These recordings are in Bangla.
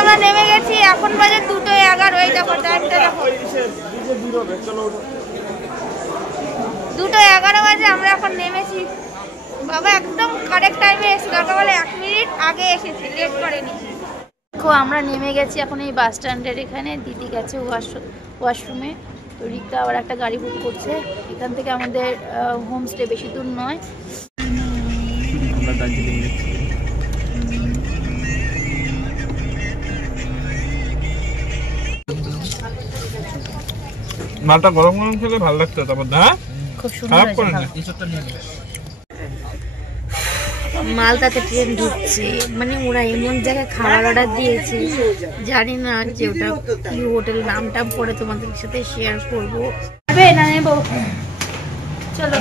আমরা নেমে গেছি, এখন বাজে 2:11। এই দেখো টাইমটা দেখো, 2:11 বাজে। আমরা এখন নেমেছি বাবা, একদম কারেক্ট টাইমে এসেছি, দরকার বলে 1 মিনিট আগে এসেছি, লেট করেনি। দেখো আমরা নেমে গেছি এখন এই বাস স্ট্যান্ডের এখানে। দিদি গেছে ওয়াশরুমে, তো রিক্তা আবার একটা গাড়ি বুক করছে। এখান থেকে আমাদের হোমস্টে বেশি দূর নয়। আমরা দার্জিলিং যাচ্ছি। মালটা গরম গরম খেলে ভালো লাগতো, তারপর না খুব সুন্দর মালদাতে ট্রেন ঢুকছে, মানে ওরা এমন জায়গায় খাবার অর্ডার দিয়েছে, জানি না যে ওটা কি হোটেল, নামটা পরে তোমাদের সাথে শেয়ার করবো। না নেবো, চলো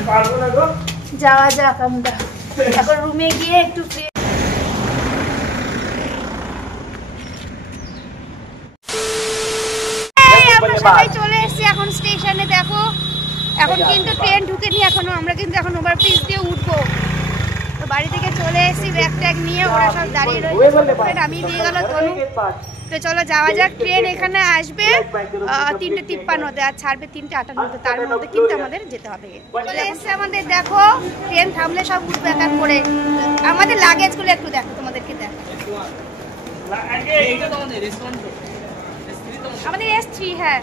যাওয়া যাক। আমরা এখন রুমে গিয়ে একটু আমরা সবাই চলে এসেছি এখন স্টেশনে। দেখো এখন কিন্তু ট্রেন ঢুকেনি এখনো, আমরা কিন্তু এখন ওভারব্রিজ দিয়ে উঠবো। তো বাড়ি থেকে চলে এসেছি ব্যাগ ট্যাগ নিয়ে, ওরা সব দাঁড়িয়ে রয়েছে, নামিয়ে দিয়ে গেল তনু। তো চলো যাওয়া যাক। ট্রেন এখানে আসবে 3:53-তে আর ছাড়বে 3:58-তে, তার মধ্যে কিন্তু আমাদের যেতে হবে। চলে এসছে আমাদের, দেখো ট্রেন থামলে সব উঠবে এক করে। আমাদের লাগেজগুলো একটু দেখো, তোমাদেরকে দেখো। আমাদের S3, হ্যাঁ।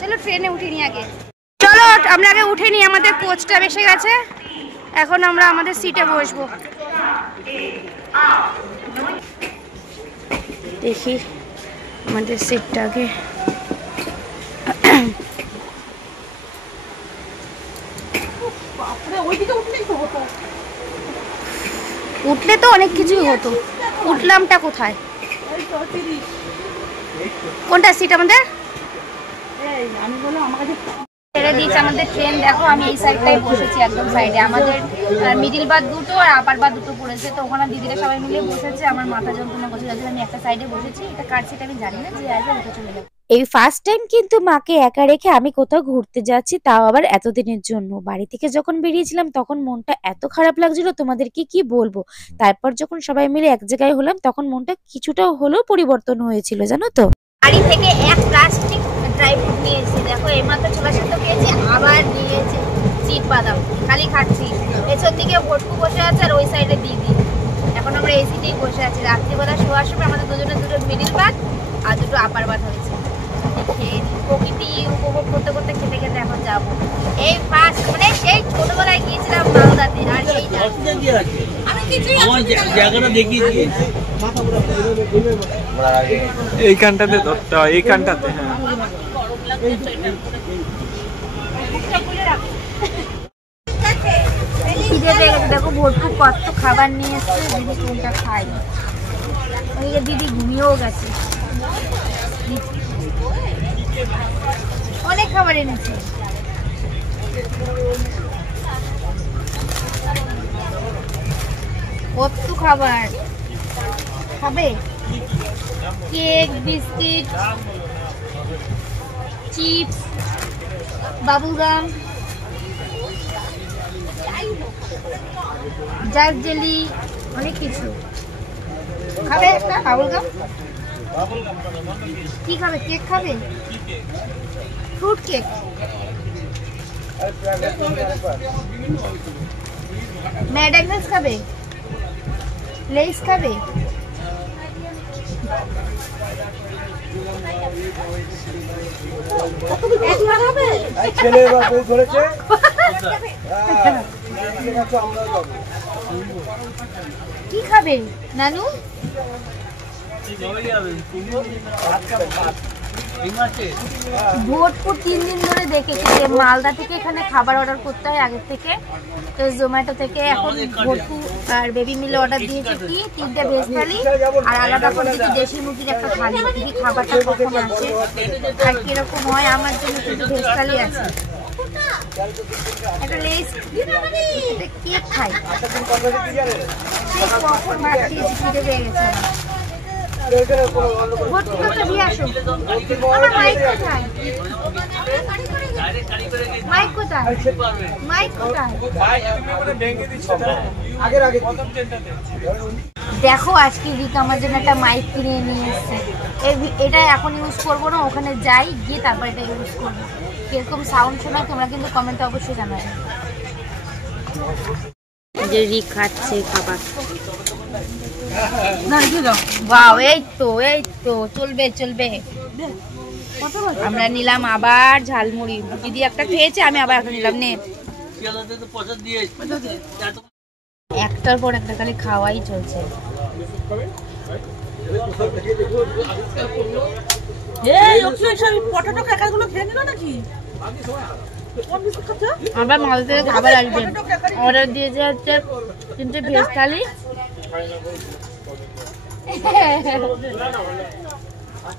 চলো ট্রেনে উঠিনি আগে, চলো আমরা আগে উঠে নিই, আমাদের কোচটা এসে গেছে। এখন আমরা আমাদের সিটে বসবো। দেখি আমাদের সিটটা আগে। উঠলে তো অনেক কিছুই হতো, উঠলামটা কোথায়? কোনটা সিট আমাদের? আমি বললাম আমার কাছে ছেড়ে দিয়েছে আমাদের ট্রেন। দেখো আমি এই সাইডটাই বসেছি, একদম সাইডে। আমাদের মিডিল বার দুটো আর আপার বার দুটো পড়েছে, তো ওখানে দিদিরা সবাই মিলে বসেছে। আমার মাথা যন্ত্রণা করছে, যার জন্য আমি একটা সাইডে বসেছি। এটা কার সিট আমি জানি না, যে আসবে ওটা চলে যাবে। এই ফার্স্ট টাইম কিন্তু মাকে একা রেখে আমি কোথাও ঘুরতে যাচ্ছি, তাও আবার এতদিনের জন্য। বাড়ি থেকে যখন বেরিয়েছিলাম তখন মনটা এত খারাপ লাগছিল, তোমাদেরকে কি বলবো। তারপর যখন সবাই মিলে এক জায়গায় হলাম তখন মনটা কিছুটা হলেও পরিবর্তন হয়েছিল, জানো তো। বাড়ি থেকে এক প্লাস্টিক ড্রাই ফ্রুট নিয়ে এসেছি। দেখো এইমাত্র ছোলা সেদ্ধ খেয়েছি, আবার নিয়েছি চিট বাদাম, খালি খাচ্ছি। পেছন দিকে ভটকু বসে আছে আর ওই সাইডে দিদি। এখন আমরা এই সিটেই বসে আছি। রাত্রিবেলা শোয়ার সময় আমাদের দুজনের দুটো মিডিল ভাত আর দুটো আপার ভাত হয়েছে। খেয়ে প্রকৃতি উপভোগ করতে করতে খেতে খেতে এখন যাবো। এই ফার্স্ট মানে সেই ছোটবেলায় গিয়েছিলাম মালদাতে, আর এইখানটাতে ধরতে হয়, এইখানটাতে। হ্যাঁ দেখো ভটকু কত খাবার নিয়ে এসছে, দিদি কোনটা খাই। দিদি ঘুমিয়েও গেছে, অনেক খাবার এনেছে। কত খাবার খাবে, cake, biscuit, chips, bubblegum, jar jelly, অনেক কিছু খাবে। একটা বাবুগাম কি খাবে? কেক খাবে, ফ্রুট কেক। ম্যাকডোনাল্ডস খাবে, লেস খাবে। কি খাবে নানু? ভোটপুর 3 দিন ধরে দেখেছি যে মালদা থেকে এখানে খাবার অর্ডার করতে হয় আগের থেকে, তো জোম্যাটো থেকে। এখন ভোটপুর আর বেবি মিলে অর্ডার দিয়েছে কি 3টে ভেজ থালি আর আলাদা করে দিচ্ছি দেশি মুরগির একটা থালি। দিদি খাবারটা কখন আসে আর কিরকম হয়, আমার জন্য কিন্তু ভেজ থালি আছে। একটা লেস, কেক খাই। কখন ভাত খেয়েছি, খিদে পেয়ে গেছে। মাইক কোথায়? মাইক কোথায়? দেখো আজকে রিক আমার জন্য একটা মাইক কিনে নিয়ে এসেছে। এটা এখন ইউজ করবো না, ওখানে যাই গিয়ে তারপর এটা ইউজ করবো। কিরকম সাউন্ড শোনায় তোমরা কিন্তু কমেন্টে অবশ্যই জানাবে। যে রিক খাচ্ছে খাবার। বাহ, এই তো চলবে। আমরা নিলাম আবার ঝালমুড়ি। দিদি একটা খেয়েছে, আমি আবার একটা নিলাম। নে, একটার পর একটা খালি খাওয়াই চলছে। আবার মাল থেকে খাবার আসবে। অর্ডার দিয়েছে হচ্ছে 3টে ভেজ থালি।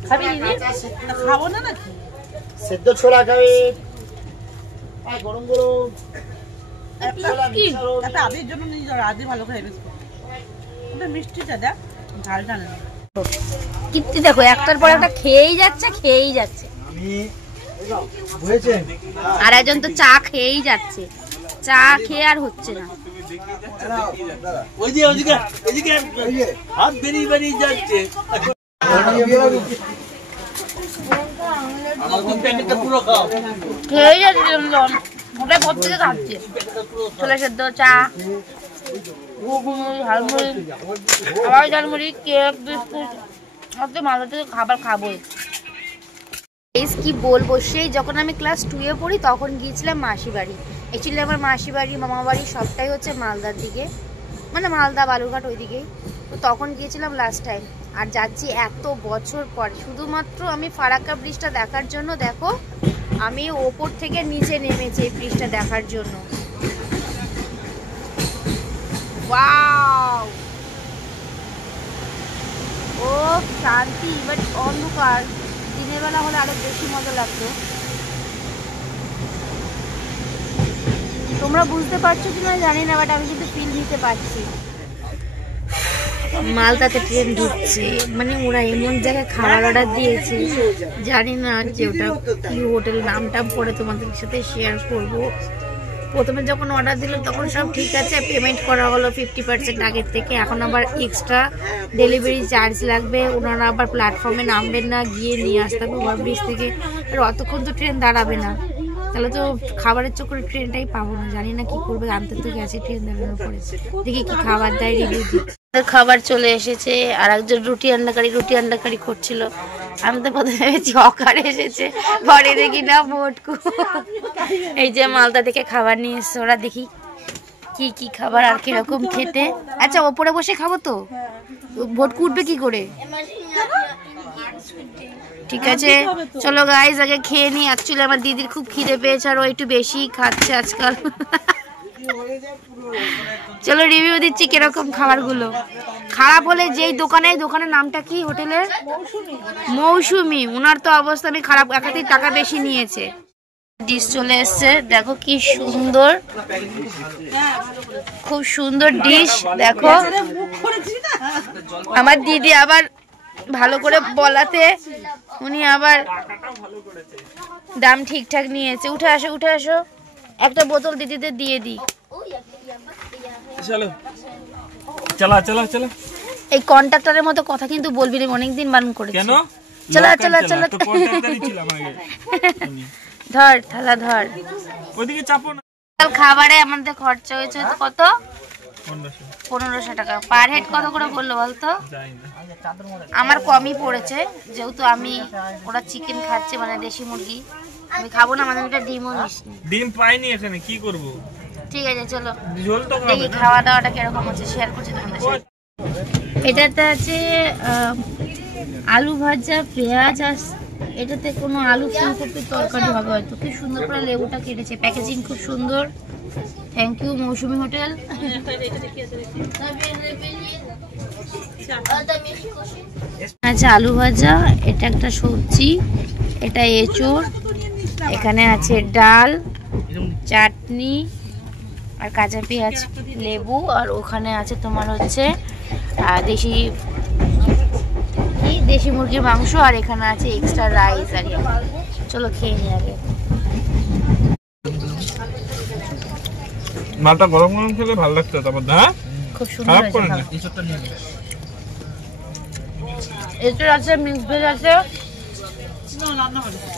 খাবি দিদি? খাবো না নাকি? সেদ্ধ ছোলা খাবে, গরম গরম আদির জন্য নিয়ে যাও। আদি ভালো খাই মিষ্টিটা দেখ, ঝাল ঝাল কীর্তি দেখো একটার পর একটা খেয়েই যাচ্ছে। আর একজন তো চা খেয়েই যাচ্ছে, চা খেয়ে আর হচ্ছে না। খেয়েই যাচ্ছে, ওটাই ভর থেকে খাচ্ছে। ছোলা সেদ্ধ, চা, ঝালমুড়ি, আবার ঝালমুড়ি, কেক, বিস্কুট, মালদা থেকে খাবার খাবোই। কি বলবো, সেই যখন আমি ক্লাস 2-এ পড়ি তখন গিয়েছিলাম মাসি বাড়ি। অ্যাকচুয়ালি আমার মাসি বাড়ি, মামা বাড়ি সবটাই হচ্ছে মালদার দিকে, মানে মালদা বালুরঘাট ওই দিকেই। তো তখন গিয়েছিলাম লাস্ট টাইম। আর যাচ্ছি এত বছর পর শুধুমাত্র আমি ফারাক্কা ব্রিজটা দেখার জন্য। দেখো আমি ওপর থেকে নিচে নেমেছি এই ব্রিজটা দেখার জন্য। ওয়াও, ও শান্তি। বাট অন্ধকার, দিনের বেলা হলে আরো বেশি মজা লাগতো। তোমরা বুঝতে পারছো কিনা জানি না, বাট আমি কিন্তু ফিল নিতে পারছি। মালদাতে ট্রেন ঢুকছে, মানে ওরা এমন জায়গায় খাবার অর্ডার দিয়েছে, জানি না যে ওটা কি হোটেল, নামটা পরে তোমাদের সাথে শেয়ার করব। প্রথমে যখন অর্ডার দিল তখন সব ঠিক আছে, পেমেন্ট করা হলো 50% আগের থেকে। এখন আবার এক্সট্রা ডেলিভারি চার্জ লাগবে। ওনারা আবার প্ল্যাটফর্মে নামবেন না, গিয়ে নিয়ে আসতে হবে ওভারব্রিজ থেকে। আর অতক্ষণ তো ট্রেন দাঁড়াবে না, তাহলে তো খাবারের চক্করে ট্রেনটাই পাবো না। জানি না কি করবে, আনতে তো গেছে ট্রেন দাঁড়ানোর পরে। দেখি কি খাবার দেয়, রিভিউ দিই। খাবার চলে এসেছে, আর একজন রুটি আন্ডা কারি করছিল। আমি তো প্রথমে ভেবেছি অকার এসেছে, পরে দেখি না ভটকু। এই যে মালদা থেকে খাবার নিয়ে এসছে ওরা, দেখি কি খাবার আর কিরকম খেতে। আচ্ছা ওপরে বসে খাবো তো, ভটকু উঠবে কি করে? ঠিক আছে চলো গাইজ আগে খেয়ে নি। অ্যাকচুয়ালি আমার দিদির খুব খিদে পেয়েছে, আর ও একটু বেশি খাচ্ছে আজকাল। চলো রিভিউ দিচ্ছি কিরকম খাবারগুলো। খারাপ হলে যেই দোকানের নামটা কি হোটেলের? মৌসুমি। ওনার তো অবস্থা নেই, খারাপ, একাতেই টাকা বেশি নিয়েছে। ডিশ চলে এসছে, দেখো কি সুন্দর, খুব সুন্দর ডিশ। দেখো আমার দিদি আবার ভালো করে বলাতে উনি আবার দাম ঠিকঠাক নিয়েছে। উঠে আসো, একটা বোতল দিদিদের দিয়ে দিই। চলো। এই কন্ট্রাক্টরের মতো কথা কিন্তু বলবি না, অনেকদিন বারণ করেছি। কেন? চলো ধর থালা ধর। ওইদিকে চাপো না। খাবারে আমাদের খরচা হয়েছে কত? 1500 টাকা। পার হেড কত করে বললো বলতো? আমার কমই পড়েছে, যেহেতু ওরা চিকেন খাচ্ছে, মানে দেশি মুরগি। আমি খাবো না, আমাদের একটা ডিম পাইনি এখানে, কি করব? ঠিক আছে চলো দেখি খাওয়া দাওয়াটা কিরকম হচ্ছে, শেয়ার করছি তোমাদের সাথে। এটাতে আছে আলু ভাজা, পেঁয়াজ, আর এটাতে কোনো আলু ফুলকপির তরকারি হবে হয়তো। খুব সুন্দর করে লেবুটা কেটেছে, প্যাকেজিং খুব সুন্দর। Thank you Mousumi hotel. আচ্ছা আলু ভাজা, এটা একটা সবজি, এটা এঁচোড়, এখানে আছে ডাল, চাটনি, আর কাঁচা পেঁয়াজ, লেবু, আর ওখানে আছে তোমার হচ্ছে দেশি মুরগির মাংস, আর এখানে আছে এক্সট্রা রাইস। আর চলো খেয়ে নি আগে। মালটা গরম খেলে ভালো লাগতো। তারপর খুব সুন্দর এটার আছে, মিক্স ভেজ আছে,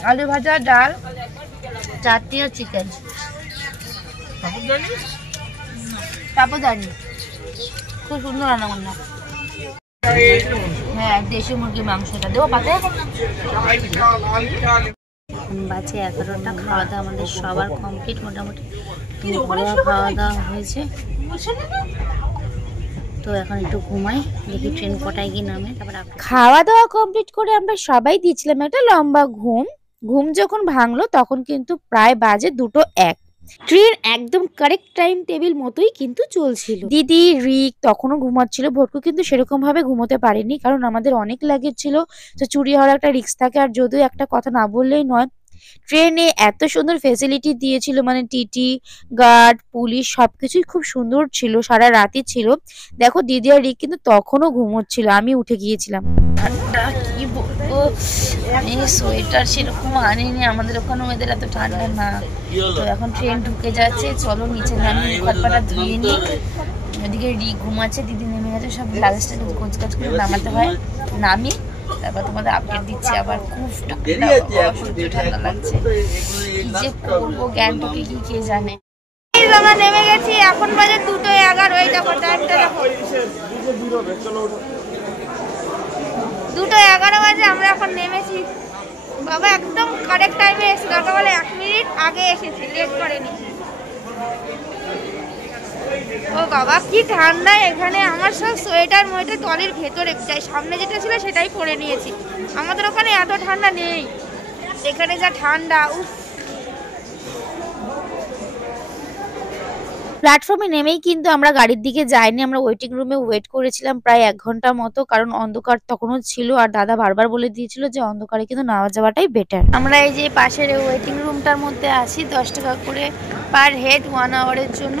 আলু ভাজা, ডাল, চাটনি আর চিকেন। পাপড়দানি খুব সুন্দর রান্না বান্না। হ্যাঁ, দেশি মুরগির মাংসটা দেবো পাতে। বাজে 11টা, খাওয়া দাওয়া আমাদের সবার কমপ্লিট মোটামুটি। খাওয়া দাওয়া হয়েছে, তো এখন একটু ঘুমাই, দেখি ট্রেন কটায় গিয়ে নামে। তারপর খাওয়া দাওয়া কমপ্লিট করে আমরা সবাই দিয়েছিলাম একটা লম্বা ঘুম। ঘুম যখন ভাঙলো তখন কিন্তু প্রায় বাজে 2:01। ট্রেন একদম কারেক্ট টাইম টেবিল মতোই কিন্তু চলছিল। দিদি, রিক তখনও ঘুমাচ্ছিল। ভটকু কিন্তু সেরকম ভাবে ঘুমোতে পারেনি, কারণ আমাদের অনেক লাগেজ ছিল, তো চুরি হওয়ার একটা রিস্ক থাকে। আর যদিও একটা কথা না বললেই নয়, ট্রেনে এত সুন্দর ফেসিলিটি দিয়েছিল, মানে টিটি, গার্ড, পুলিশ সবকিছুই খুব সুন্দর ছিল, সারা রাতই ছিল। দেখো দিদি আর রিক কিন্তু তখনও ঘুমোচ্ছিল, আমি উঠে গিয়েছিলাম। ঠান্ডা কি বলবো, আমি সোয়েটার সেরকম আনিনি, আমাদের ওখানে ওদের এত ঠান্ডা না। তো এখন ট্রেন ঢুকে যাচ্ছে, চলো নিচে নামি, মুখপাটা ধুয়ে নিই। ওদিকে রিক ঘুমাচ্ছে, দিদি নেমে গেছে, সব লাগেজটা কিন্তু গোছগাছ করে নামাতে হয়। নামি তারপর তোমাদের আপডেট দিচ্ছি। আবার খুব ঠান্ডা লাগছে, কি যে করবো গ্যাংটকে কি কে জানে। আমরা নেমে গেছি, এখন বাজে 2:11। এই দেখো টাইমটা দেখো, 2:11 বাজে। আমরা এখন নেমেছি, বাবা একদম কারেক্ট টাইমে এসেছি, দরকার বলে 1 মিনিট আগে এসেছি, লেট করেনি। ও বাবা কি ঠান্ডা এখানে, আমার সব সোয়েটার মোয়েটার ট্রলির ভেতরে যাই, সামনে যেটা ছিল সেটাই পরে নিয়েছি। আমাদের ওখানে এত ঠান্ডা নেই, এখানে যা ঠান্ডা। উফ, প্ল্যাটফর্মে নেমেই কিন্তু আমরা গাড়ির দিকে যাইনি, আমরা ওয়েটিং রুমে ওয়েট করেছিলাম প্রায় 1 ঘন্টা মতো, কারণ অন্ধকার তখনও ছিল। আর দাদা বারবার বলে দিয়েছিল যে অন্ধকারে কিন্তু না যাওয়াটাই বেটার। আমরা এই যে পাশের ওয়েটিং রুমটার মধ্যে আছি, 10 টাকা করে পার হেড 1 আওয়ারের জন্য।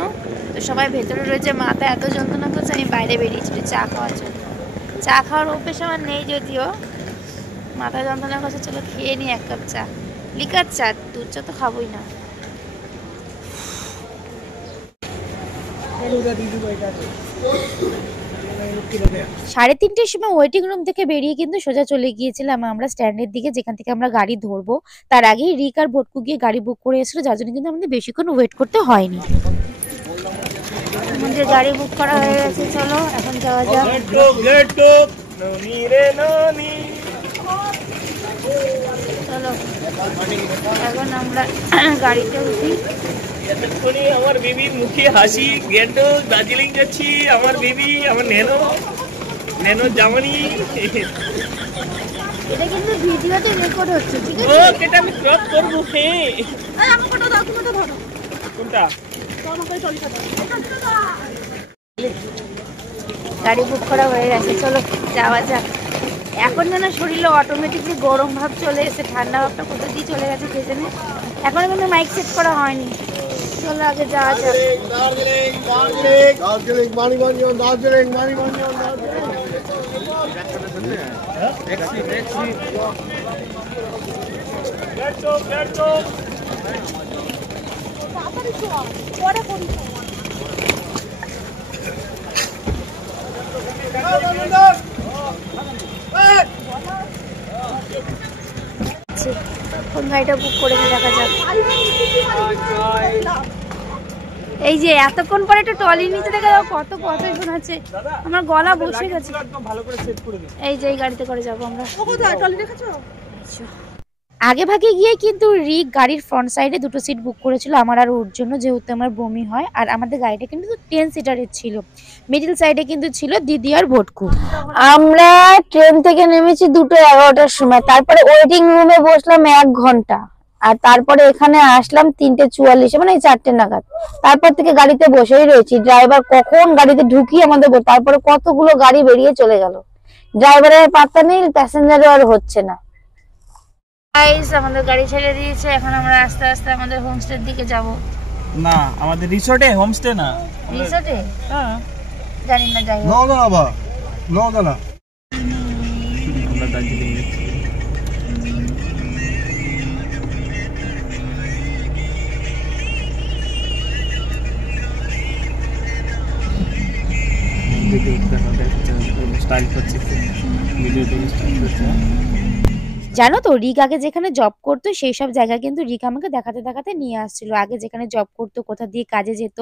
তো সবাই ভেতরে রয়েছে, মাথা এত যন্ত্রণা করছে, আমি বাইরে বেরিয়েছি চা খাওয়ার জন্য। চা খাওয়ার অভ্যেস আমার নেই যদিও, মাথা যন্ত্রণা করছে, চলো খেয়ে নিই 1 কাপ চা। লিকার চা, দুধ চা তো খাবোই না। 3:30টার সময় ওয়েটিং রুম থেকে বেরিয়ে কিন্তু সোজা চলে গিয়েছিলাম আমরা স্ট্যান্ডের দিকে, যেখান থেকে আমরা গাড়ি ধরবো। তার আগেই রিক আর ভটকু গিয়ে গাড়ি বুক করে এসেছিল, যার জন্য কিন্তু আমাদের বেশিক্ষণ ওয়েট করতে হয়নি। আমাদের গাড়ি বুক করা হয়ে গেছে, চলো এখন যাওয়া যাক। চলো এখন আমরা গাড়িতে উঠি। এতক্ষণে আমার বেবির মুখে হাসি, গেটো দার্জিলিং যাচ্ছি, আমার বেবি, আমার নেনো জামানি। এটা কিন্তু ভিডিওতে রেকর্ড হচ্ছে, ঠিক আছে? ও এটা আমি ক্রপ করব। হ্যাঁ, আমাকে ফটো দাও, তুমি তো ধরো কোনটা? আমাকে টলিটা দাও। গাড়ি বুক করা হয়ে গেছে, চলো যাওয়া যাক। এখন যেন শরীরে অটোমেটিকলি গরম ভাব চলে এসে, ঠান্ডা ভাবটা কোথা দিয়ে চলে গেছে কে জানে। এখনো কিন্তু মাইক সেট করা হয়নি, চলো আগে যাওয়া যাক। দার্জিলিং মানিকগঞ্জ, দার্জিলিং মানিকগঞ্জ, কোন গাড়িটা বুক করেছে দেখা যাক। এই যে এতক্ষণ পরে একটা ট্রলির নিচে দেখা যাও, কত কথা শোনাচ্ছে, আমার গলা বসে গেছে। এই যে এই গাড়িতে করে যাবো আমরা। টলি রেখেছো? আগে ভাগে গিয়ে কিন্তু রিক গাড়ির ফ্রন্ট সাইডে 2টো সিট বুক করেছিল আমার আর ওর জন্য, যেহেতু আমার বমি হয়। আর আমাদের গাড়িটা কিন্তু 10 সিটারের ছিল, মিডল সাইডে কিন্তু ছিল দিদি আর ভটকু। আমরা ট্রেন থেকে নেমেছি 2:11টার সময়, তারপরে ওয়েটিং রুমে বসলাম 1 ঘন্টা, আর তারপরে এখানে আসলাম 3:44, মানে 4টে নাগাদ। তারপর থেকে গাড়িতে বসেই রয়েছি, ড্রাইভার কখন গাড়িতে ঢুকিয়ে আমাদের, তারপরে কতগুলো গাড়ি বেরিয়ে চলে গেল, ড্রাইভারের পাত্তা নেই, প্যাসেঞ্জারও আর হচ্ছে না। গাইস আমাদের গাড়ি ছেড়ে দিয়েছে, এখন আমরা আস্তে আস্তে আমাদের হোমস্টের দিকে যাব। না, আমাদের রিসোর্টে, হোমস্টে না। রিসোর্টে? হ্যাঁ, জানি না, যাই হোক। নওদানা বা নওদানা। আমরা দার্জিলিং যাচ্ছি। ভিডিও স্টাইল করছি, ভিডিও স্টাইল জানো তো রিক আগে যেখানে জব করতো সেই সব জায়গা কিন্তু রিক আমাকে দেখাতে দেখাতে নিয়ে আসছিল। আগে যেখানে জব করতো, কোথা দিয়ে কাজে যেত,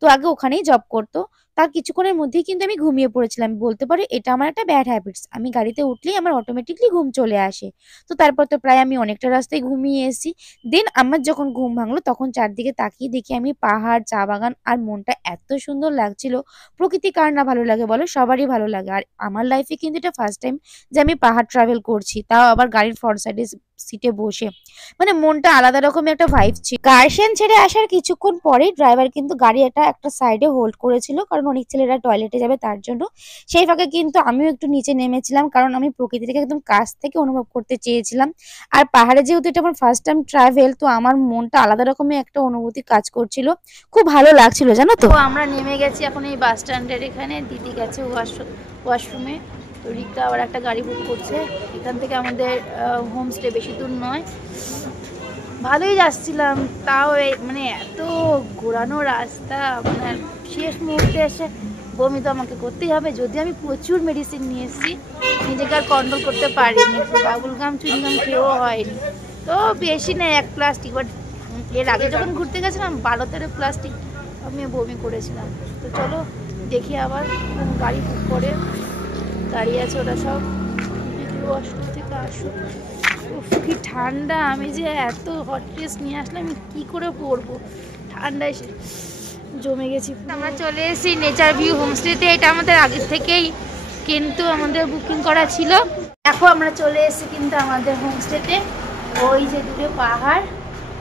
তো আগে ওখানেই জব করতো। তার কিছুক্ষণের মধ্যেই কিন্তু আমি ঘুমিয়ে পড়েছিলাম। বলতে পারো এটা আমার একটা ব্যাড হ্যাবিটস। আমি গাড়িতে উঠলেই আমার অটোমেটিকলি ঘুম চলে আসে। তো তারপর তো প্রায় আমি অনেকটা রাস্তায় ঘুমিয়ে এসেছি। দেন আমার যখন ঘুম ভাঙলো তখন চারদিকে তাকিয়ে দেখি আমি পাহাড়, চা বাগান, আর মনটা এত সুন্দর লাগছিল। প্রকৃতি কার না ভালো লাগে বলো, সবারই ভালো লাগে। আর আমার লাইফে কিন্তু এটা ফার্স্ট টাইম যে আমি পাহাড় ট্রাভেল করছি, তাও আবার গাড়ির ফ্রন্ট সাইডে সিটে বসে। মানে মনটা আলাদা রকমের একটা ভাইব ছিল। গার্সেন ছেড়ে আসার কিছুক্ষণ পরেই ড্রাইভার কিন্তু গাড়ি একটা সাইডে হোল্ড করেছিল, কারণ অনেক ছেলেরা টয়লেটে যাবে তার জন্য। সেই ফাঁকে কিন্তু আমিও একটু নিচে নেমেছিলাম, কারণ আমি প্রকৃতিটাকে একদম কাছ থেকে অনুভব করতে চেয়েছিলাম। আর পাহাড়ে যেহেতু এটা আমার ফার্স্ট টাইম ট্রাভেল, তো আমার মনটা আলাদা রকমের একটা অনুভূতি কাজ করছিল। খুব ভালো লাগছিল জানো তো। আমরা নেমে গেছি এখন এই বাস স্ট্যান্ডের এখানে। দিদি গেছে ওয়াশরুমে। তো রিক্তা আবার একটা গাড়ি বুক করছে। এখান থেকে আমাদের হোমস্টে বেশি দূর নয়। ভালোই যাচ্ছিলাম, তাও মানে এত ঘোরানো রাস্তা, মানে শেষ মুহূর্তে এসে বমি তো আমাকে করতেই হবে। যদি আমি প্রচুর মেডিসিন নিয়ে এসেছি, নিজেকে আর কন্ট্রোল করতে পারিনি। বাবুলগাম চুইংগাম খেয়েও হয়নি। তো বেশি না, 1 প্লাস্টিক। বাট এর আগে যখন ঘুরতে গেছিলাম 12-13 প্লাস্টিক আমি বমি করেছিলাম। তো চলো দেখি আবার গাড়ি বুক করে দাঁড়িয়ে আছে ওরা সব। ওয়াশরুম থেকে আসুক। কি ঠান্ডা, আমি যে এত হট ড্রেস নিয়ে আসলে আমি কি করে পরবো, ঠান্ডায় জমে গেছি। আমরা চলে এসেছি নেচার ভিউ হোমস্টেতে। এটা আমাদের আগের থেকেই কিন্তু আমাদের বুকিং করা ছিল। দেখো আমরা চলে এসেছি কিন্তু আমাদের হোমস্টেতে। ওই যে দূরে পাহাড়,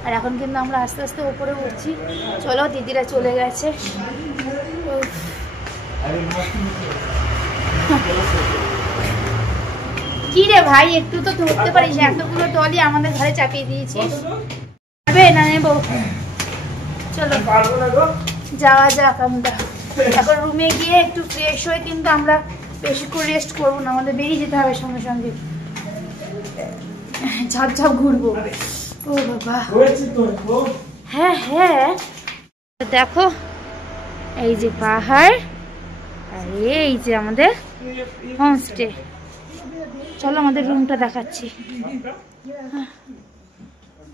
আর এখন কিন্তু আমরা আস্তে আস্তে উপরে উঠছি। চলো, দিদিরা চলে গেছে। কি রে ভাই, একটু তো ধরতে পারিস? এতগুলো টলি আমাদের ঘরে চাপিয়ে দিয়েছিস। না নেবো, চলো যাওয়া যাক। আমরা এখন রুমে গিয়ে একটু ফ্রেশ হয়ে কিন্তু আমরা বেশিক্ষণ রেস্ট করবো না, আমাদের বেরিয়ে যেতে হবে সঙ্গে সঙ্গে। ঝাপ ঝাপ ঘুরবো। ও বাবা, হ্যাঁ হ্যাঁ দেখো এই যে পাহাড়, আর এই যে আমাদের হোমস্টে। চলো আমাদের রুমটা দেখাচ্ছি।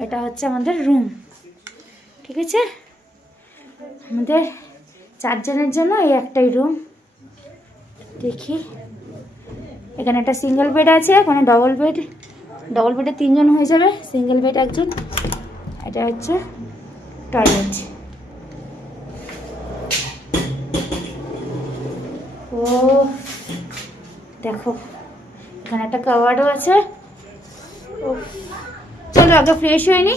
এটা হচ্ছে আমাদের রুম, ঠিক আছে? আমাদের 4 জনের জন্য এই একটাই রুম। দেখি, এখানে একটা সিঙ্গেল বেড আছে, এখানে ডবল বেড। ডবল বেডে 3 জন হয়ে যাবে, সিঙ্গেল বেড 1 জন। এটা হচ্ছে টয়লেট। ও দেখো, এখানে একটা কাভারও আছে। ও চলো আগে ফ্রেশ হয়ে নি,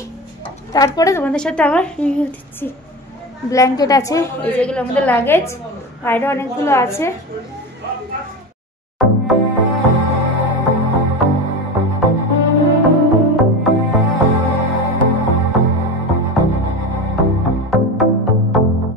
তারপরে তোমাদের সাথে আবার রিভিউ দিচ্ছি। ব্ল্যাঙ্কেট আছে, এই যেগুলো আমাদের লাগেজ, বাইরে অনেকগুলো আছে।